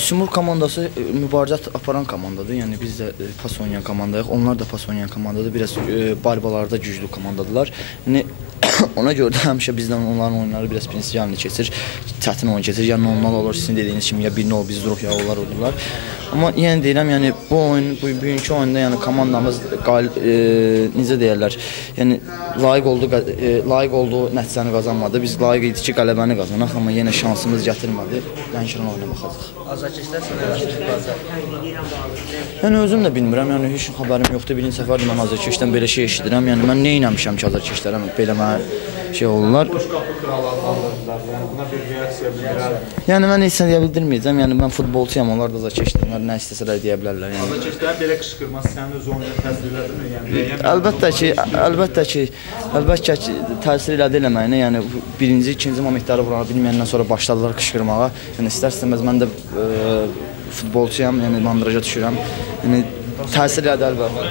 Sumur komandası mübarizə aparan komandadır. Yəni biz də pas oynayan komandayıq. Onlar da pas oynayan komandadır. Biraz barbalarda güclü komandadılar. Yəni ona görə də həmişə bizdən onların oyunları biraz prinsipialni keçir. Çətin oyun keçir. Ya 0-0 olur, sizin dediyiniz kimi ya 1-0 biz duruq ya onlar olurlar. Amma yenə deyirəm, yəni bu oyun, bugünkü oyunda yəni komandamız necə deyirlər, yəni layiq olduğu nəticəni qazanmadı. Biz layiq idi ki, qələbəni qazanaq, amma yenə şansımız gətirmədi. Lənkəran oyuna baxacaq. Azarkeşlər sənə rəqib. Yəni özüm də bilmirəm, yəni heç xəbərim yoxdur. Birinci səfərdir mən Azarkeşdən belə şey eşidirəm. Yəni mən nə etmişəm ki, Azarkeşlərə belə mənə şey olurlar. Boş qapı kralı adlandırdılar. Yəni buna bir reaksiya bildirər. Yəni mən heç nə deyə bildirməyəcəm. Yəni mən futbolçuyam, onlar da Azarkeşdirlər. Nə istəsələr deyə bilərlər. Yəni Azarkeşlərin belə qışqırması sənin öz oyununu təsir elədimi? Yəni əlbəttə ki, təsir elədi eləməyinə. Yəni birinci, ikinci momentləri vura bilməyəndən sonra başladılar qışqırmağa. Yəni istər-istəməz mən də futbolçuyam, yəni mandraja düşürəm. Yəni təsir elədi əlbəttə.